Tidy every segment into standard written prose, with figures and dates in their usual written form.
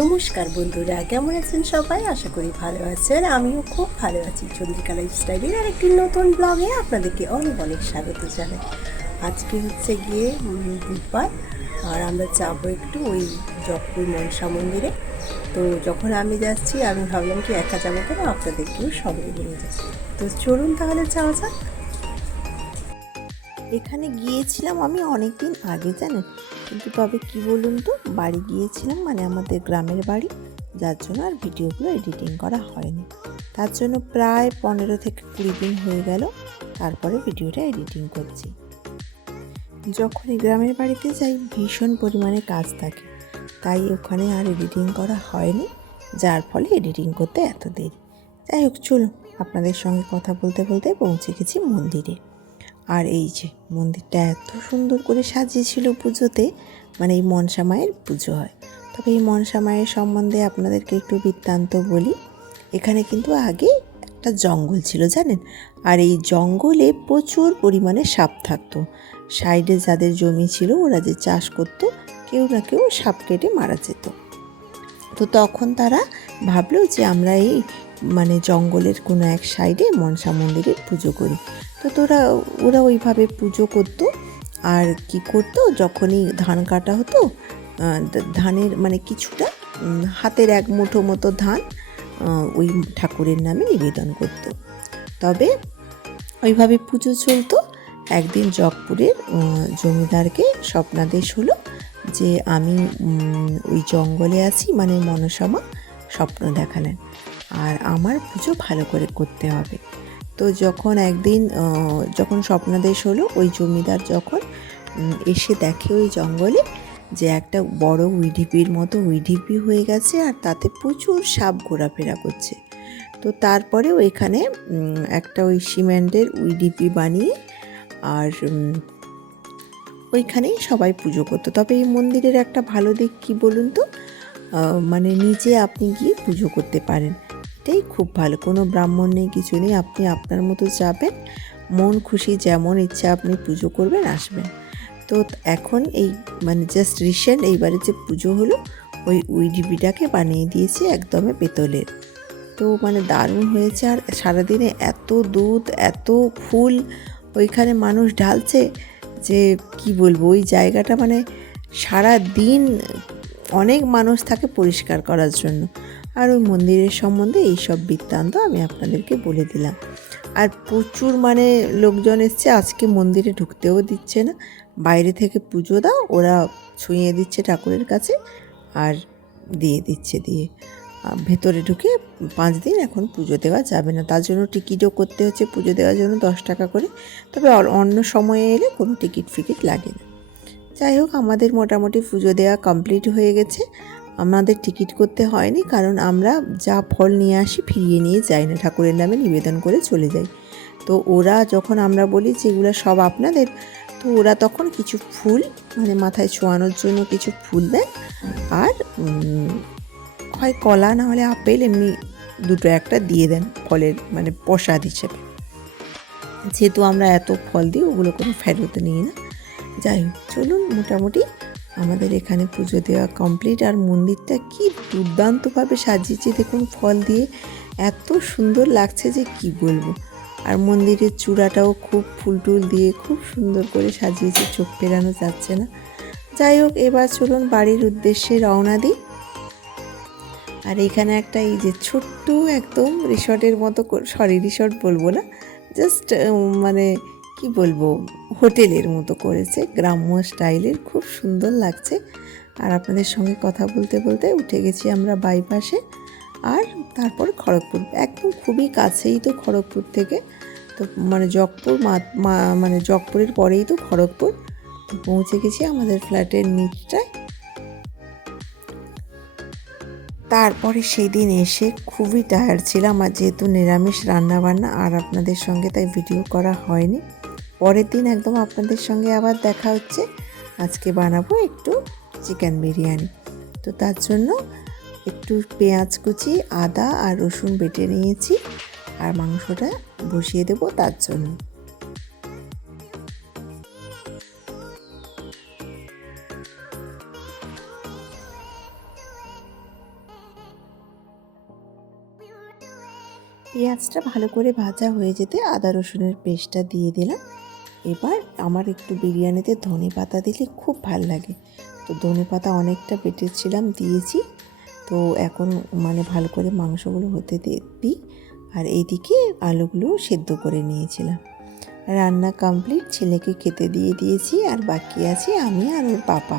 নমস্কার বন্ধুরা, কেমন আছেন সবাই? আশা করি ভালো আছেন। আমিও খুব ভালো আছি। চন্দ্রিকা লাইফস্টাইলের আর একটি নতুন ব্লগে আপনাদেরকে অনেক অনেক স্বাগত জানাই। আজকে হচ্ছে গিয়ে বুধবার, আর আমরা যাবো একটু ওই জগপুর মনসা মন্দিরে। তো যখন আমি যাচ্ছি আমি ভাবলাম কি একা যাবো কেন, আপনাদেরকেও সঙ্গে নিয়ে যাই। তো চলুন তাহলে যাওয়া যাক। এখানে গিয়েছিলাম আমি অনেক দিন আগে, জানেন, কিন্তু তবে কি বলুন তো, বাড়ি গিয়েছিলাম, মানে আমাদের গ্রামের বাড়ি, যার জন্য আর ভিডিওগুলো এডিটিং করা হয়নি। তার জন্য প্রায় 15 থেকে 20 দিন হয়ে গেল, তারপরে ভিডিওটা এডিটিং করছি। যখনই গ্রামের বাড়িতে যাই ভীষণ পরিমাণে কাজ থাকে, তাই ওখানে আর এডিটিং করা হয়নি, যার ফলে এডিটিং করতে এত দেরি। যাই হোক, চলুন, আপনাদের সঙ্গে কথা বলতে বলতে পৌঁছে গেছি মন্দিরে। আর এই যে মন্দিরটা এত সুন্দর করে সাজিয়েছিল পুজোতে, মানে এই মনসা মায়ের পুজো হয়। তবে এই মনসা মায়ের সম্বন্ধে আপনাদেরকে একটু বৃত্তান্ত বলি। এখানে কিন্তু আগে একটা জঙ্গল ছিল, জানেন, আর এই জঙ্গলে প্রচুর পরিমাণে সাপ থাকতো। সাইডে যাদের জমি ছিল ওরা যে চাষ করতো, কেউ না কেউ সাপ কেটে মারা যেত। তো তখন তারা ভাবলো যে আমরা এই মানে জঙ্গলের কোনো এক সাইডে মনসা মন্দিরের পুজো করি। তো ওরা ওইভাবে পুজো করতো। আর কি করতো, যখনই ধান কাটা হতো, ধানের মানে কিছুটা হাতের এক মুঠো মতো ধান ওই ঠাকুরের নামে নিবেদন করত। তবে ওইভাবে পুজো চলতো। একদিন জগপুরের জমিদারকে স্বপ্নাদেশ হলো যে আমি ওই জঙ্গলে আছি, মানে মনসা মা স্বপ্ন দেখালেন, আর আমার পুজো ভালো করে করতে হবে। তো যখন একদিন যখন স্বপ্নাদেশ হলো, ওই জমিদার যখন এসে দেখে ওই জঙ্গলে যে একটা বড় উইডিপির মতো উইডিপি হয়ে গেছে, আর তাতে প্রচুর সাপ ঘোরাফেরা করছে। তো তারপরে ওইখানে একটা ওই সিমেন্টের উইডিপি বানিয়ে আর ওইখানেই সবাই পুজো করতো। তবে এই মন্দিরের একটা ভালো দিক কী বলুন তো, মানে নিজে আপনি গিয়ে পুজো করতে পারেন, এটাই খুব ভালো। কোনো ব্রাহ্মণ নেই, কিছু নেই, আপনি আপনার মতো যাবেন, মন খুশি যেমন ইচ্ছা আপনি পুজো করবেন, আসবেন। তো এখন এই মানে জাস্ট রিসেন্ট এইবারে যে পুজো হলো, ওই উইডিপিটাকে বানিয়ে দিয়েছে একদমই পেতলের। তো মানে দারুণ হয়েছে। আর সারাদিনে এত দুধ, এত ফুল ওইখানে মানুষ ঢালছে যে কি বলবো, ওই জায়গাটা মানে সারা দিন অনেক মানুষ থাকে পরিষ্কার করার জন্য। আর ওই মন্দিরের সম্বন্ধে এইসব বৃত্তান্ত আমি আপনাদেরকে বলে দিলাম। আর প্রচুর মানে লোকজন এসছে, আজকে মন্দিরে ঢুকতেও দিচ্ছে না, বাইরে থেকে পুজো দাও, ওরা ছুঁয়ে দিচ্ছে ঠাকুরের কাছে আর দিয়ে দিচ্ছে, দিয়ে ভেতরে ঢুকে 5 দিন এখন পুজো দেওয়া যাবে না। তার জন্য টিকিটও করতে হচ্ছে পুজো দেওয়ার জন্য 10 টাকা করে। তবে অন্য সময়ে এলে কোনো টিকিট ফিকিট লাগে না। যাই হোক, আমাদের মোটামুটি পুজো দেওয়া কমপ্লিট হয়ে গেছে। আমাদের টিকিট করতে হয়নি, কারণ আমরা যা ফল নিয়ে আসি ফিরিয়ে নিয়ে যাই না, ঠাকুরের নামে নিবেদন করে চলে যাই। তো ওরা যখন আমরা বলি যে এগুলো সব আপনাদের, তো ওরা তখন কিছু ফুল মানে মাথায় ছোঁয়ানোর জন্য কিছু ফুল দেন, আর হয় কলা না হলে আপেল, এমনি দুটো একটা দিয়ে দেন ফলের মানে প্রসাদ হিসেবে। যেহেতু আমরা এত ফল দিই, ওগুলো কোনো ফেরত নিই না। যাই হোক, চলুন, মোটামুটি আমাদের এখানে পুজো দেওয়া কমপ্লিট। আর মন্দিরটা কি দুর্দান্তভাবে সাজিয়েছে দেখুন, ফল দিয়ে এত সুন্দর লাগছে যে কি বলবো। আর মন্দিরের চূড়াটাও খুব ফুল টুল দিয়ে খুব সুন্দর করে সাজিয়েছে, চোখ ফেরানো যাচ্ছে না। যাই হোক, এবার চলুন বাড়ির উদ্দেশ্যে রওনা দিই। আর এখানে একটা এই যে ছোট্ট একদম রিসর্টের মতো, সরি রিসর্ট বলবো না, জাস্ট মানে কি বলবো, হোটেলের মতো করেছে, গ্রাম্য স্টাইলের, খুব সুন্দর লাগছে। আর আপনাদের সঙ্গে কথা বলতে বলতে উঠে গেছি আমরা বাইপাসে। আর তারপর খড়গপুর, একদম খুবই কাছেই তো খড়গপুর থেকে। তো মানে জগপুর মানে জগপুরের পরেই তো খড়গপুর। তো পৌঁছে গেছি আমাদের ফ্ল্যাটের নিচটায়। তারপরে সেই দিন এসে খুবই টায়ার্ড ছিলাম, আর যেহেতু নিরামিষ রান্নাবান্না, আর আপনাদের সঙ্গে তাই ভিডিও করা হয়নি। পরের দিন একদম আপনাদের সঙ্গে আবার দেখা হচ্ছে। আজকে বানাবো একটু চিকেন বিরিয়ানি। তো তার জন্য একটু পেঁয়াজ কুচি, আদা আর রসুন বেটে নিয়েছি, আর মাংসটা বসিয়ে দেবো তার জন্য। পেঁয়াজটা ভালো করে ভাজা হয়ে যেতে আদা রসুনের পেস্টটা দিয়ে দিলাম। এবার আমার একটু বিরিয়ানিতে ধনেপাতা দিলে খুব ভাল লাগে, তো ধনেপাতা অনেকটা বেটেছিলাম, দিয়েছি। তো এখন মানে ভালো করে মাংসগুলো হতে দিই। আর এইদিকে আলুগুলো সেদ্ধ করে নিয়েছিলাম। রান্না কমপ্লিট, ছেলেকে খেতে দিয়ে দিয়েছি, আর বাকি আছে আমি আর ওর পাপা।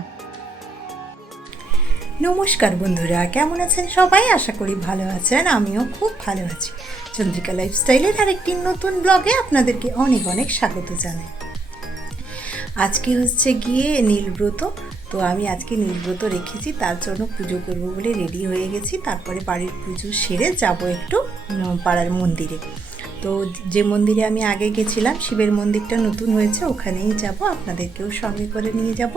নমস্কার বন্ধুরা, কেমন আছেন সবাই? আশা করি ভালো আছেন, আমিও খুব ভালো আছি। চন্দ্রিকা লাইফস্টাইলের আরেকটি নতুন ব্লগে আপনাদেরকে অনেক অনেক স্বাগত জানাই। আজকে হচ্ছে গিয়ে নীলব্রত, তো আমি আজকে নীলব্রত রেখেছি, তার জন্য পুজো করব বলে রেডি হয়ে গেছি। তারপরে বাড়ির পুজো সেরে যাব একটু পাড়ার মন্দিরে। তো যে মন্দিরে আমি আগে গেছিলাম, শিবের মন্দিরটা নতুন হয়েছে, ওখানেই যাব, আপনাদেরকেও সঙ্গে করে নিয়ে যাব।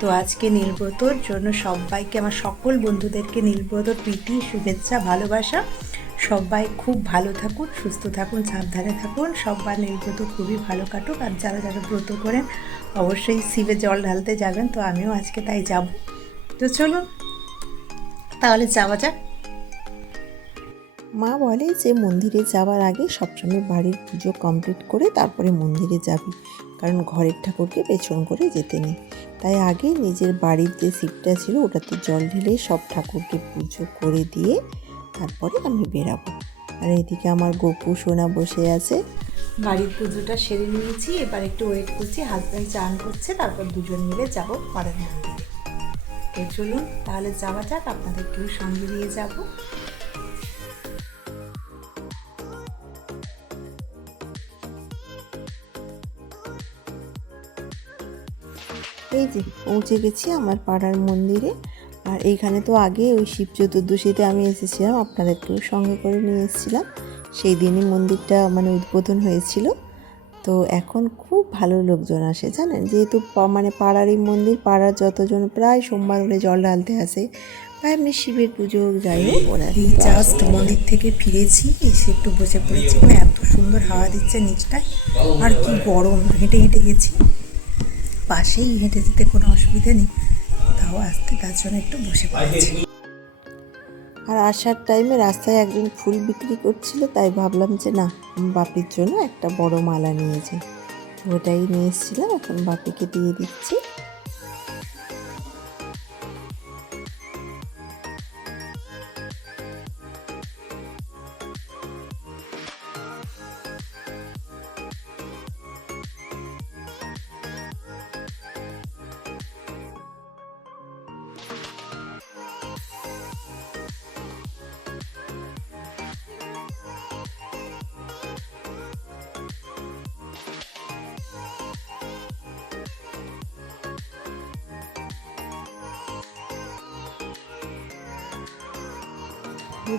তো আজকে নীলব্রতর জন্য সবাইকে, আমার সকল বন্ধুদেরকে নীলব্রতর প্রীতি, শুভেচ্ছা, ভালোবাসা। সবাই খুব ভালো থাকুন, সুস্থ থাকুন, সাবধানে থাকুন। সবার নীলব্রত খুবই ভালো কাটুক। আর যারা যারা ব্রত করেন অবশ্যই শিবে জল ঢালতে যাবেন, তো আমিও আজকে তাই যাব। তো চলুন তাহলে যাওয়া যাক। মা বলে যে মন্দিরে যাওয়ার আগে সবসময় বাড়ির পুজো কমপ্লিট করে তারপরে মন্দিরে যাবি, কারণ ঘরের ঠাকুরকে পেছন করে যেতে নেই। তাই আগে নিজের বাড়ির যে শিবটা ছিল ওটাতে জল ঢেলে সব ঠাকুরকে পুজো করে দিয়ে তারপরে আমি বেরাবো। আর এদিকে আমার গপু সোনা বসে আছে। বাড়ির পুজোটা সেরে নিয়েছি, এবার একটু ওয়েট করছি, হাজব্যান্ড চান করছে, তারপর দুজন মিলে যাব পাড়ার মন্দিরে। তো চলুন তাহলে যাওয়া যাক, আপনাদেরকেও সঙ্গে নিয়ে যাব। এই যে পৌঁছে গেছি আমার পাড়ার মন্দিরে। আর এইখানে তো আগে ওই শিব চতুর্দশীতে আমি এসেছিলাম, আপনাদেরকেও সঙ্গে করে নিয়ে এসেছিলাম। সেই দিনই মন্দিরটা মানে উদ্বোধন হয়েছিল। তো এখন খুব ভালো লোকজন আসে জানেন, যেহেতু মানে পাড়ারই মন্দির, পাড়ার যতজন প্রায় সোমবার হলে জল ঢালতে আসে, বা এমনি শিবের পুজো যাই হোক ওরা। জাস্ট মন্দির থেকে ফিরেছি, এসে একটু বসে পড়েছি, মানে এত সুন্দর হাওয়া দিচ্ছে নিচটায়, আর কি গরম। হেঁটে হেঁটে গেছি, পাশেই, হেঁটে যেতে কোনো অসুবিধা নেই, তাও আসতে, তার জন্য একটু বসে পড়েছি। আর আসার টাইমে রাস্তায় একজন ফুল বিক্রি করছিল, তাই ভাবলাম যে না, বাপির জন্য একটা বড় মালা নিয়েছে, তো ওটাই নিয়ে এসেছিলাম, এখন বাপিকে দিয়ে দিচ্ছি।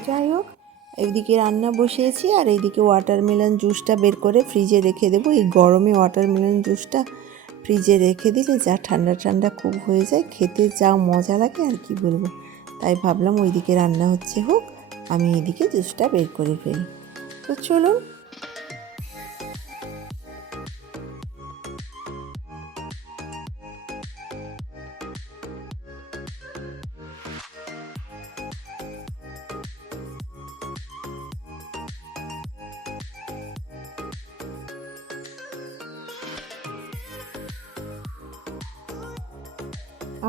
যাই হোক, এইদিকে রান্না বসিয়েছি, আর এইদিকে ওয়াটারমেলন জুসটা বের করে ফ্রিজে রেখে দেবো। এই গরমে ওয়াটারমেলন জুসটা ফ্রিজে রেখে দিলে যা ঠান্ডা ঠান্ডা খুব হয়ে যায়, খেতে যা মজা লাগে আর কি বলবো। তাই ভাবলাম ওইদিকে রান্না হচ্ছে হোক, আমি এইদিকে জুসটা বের করে ফেলি। তো চলুন।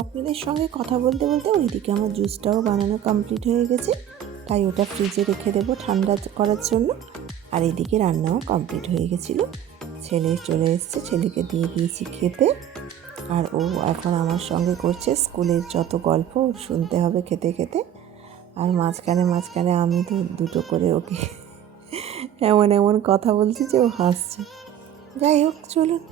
আপনাদের সঙ্গে কথা বলতে বলতে ওইদিকে আমার জুসটাও বানানো কমপ্লিট হয়ে গেছে, তাই ওটা ফ্রিজে রেখে দেবো ঠান্ডা করার জন্য। আর এইদিকে রান্নাও কমপ্লিট হয়ে গেছিলো। ছেলে চলে এসছে, ছেলেকে দিয়ে দিয়েছি খেতে। আর ও এখন আমার সঙ্গে করছে স্কুলের যত গল্প, ওর শুনতে হবে খেতে খেতে। আর মাঝখানে মাঝখানে আমি তো দুটো করে ওকে এমন এমন কথা বলছি যে ও হাসছে। যাই হোক চলুন।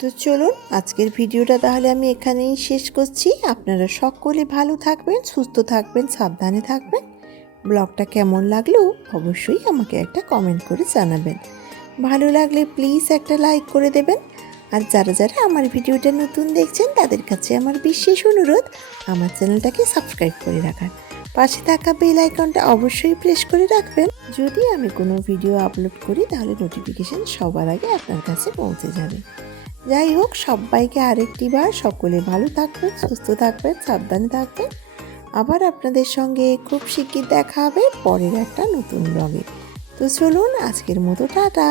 তো চলুন আজকের ভিডিওটা তাহলে আমি এখানেই শেষ করছি। আপনারা সকলে ভালো থাকবেন, সুস্থ থাকবেন, সাবধানে থাকবেন। ব্লগটা কেমন লাগলো অবশ্যই আমাকে একটা কমেন্ট করে জানাবেন। ভালো লাগলে প্লিজ একটা লাইক করে দেবেন। আর যারা যারা আমার ভিডিওটা নতুন দেখছেন তাদের কাছে আমার বিশেষ অনুরোধ আমার চ্যানেলটাকে সাবস্ক্রাইব করে রাখার। পাশে থাকা বেল আইকনটা অবশ্যই প্রেস করে রাখবেন। যদি আমি কোনো ভিডিও আপলোড করি তাহলে নোটিফিকেশন সবার আগে আপনার কাছে পৌঁছে যাবে। যাই হোক, সবাইকে আরেকটি বার সকলে ভালো থাকবেন, সুস্থ থাকবেন, সাবধানে থাকবেন। আবার আপনাদের সঙ্গে খুব শিগগির দেখা হবে পরের একটা নতুন ব্লগে। তো চলুন, আজকের মতো টাটা।